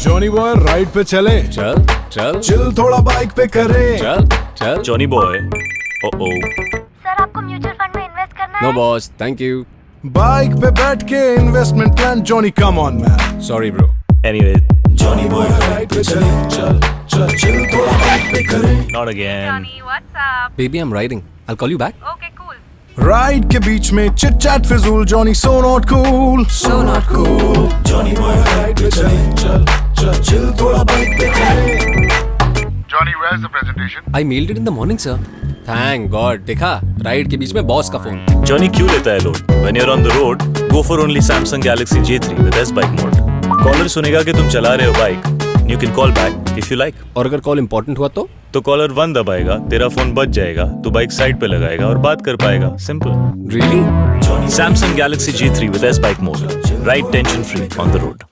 Johnny boy ride पे चले, चल चल चिल थोड़ा बाइक पे करे, चल चल। जॉनी बॉय, ओ सर आपको म्यूचुअल फंड में इन्वेस्ट करना नो है? Boss, thank you. बाइक पे बैठ के investment plan. Johnny come on man. Sorry bro. Anyway, Johnny boy ride पे चले, चल चल चिल थोड़ा बाइक पे करे। Not again. Johnny, what's up? Baby I am riding, I call you back. Okay, cool. Ride के बीच में चिट चैट फिजूल। Johnny so not cool, so not cool. Johnny boy ride पे चले, चल चल चिल थोड़ा बाइक पे करे। Johnny, where's the presentation? I meld it in the morning sir. Thank God. देखा, राइड के बीच में बॉस का फोन। जॉनी क्यों लेता है load? When you're on the road, go for only Samsung Galaxy J3 with S Bike mode. Caller सुनेगा कि तुम चला रहे हो bike. You can call back if you like. और अगर कॉल इंपॉर्टेंट हुआ तो कॉलर 1 दबाएगा, तेरा फोन बच जाएगा, तू बाइक साइड पे लगाएगा और बात कर पाएगा। Simple. Really? Samsung Galaxy J3 with S Bike mode. Ride tension free on the road.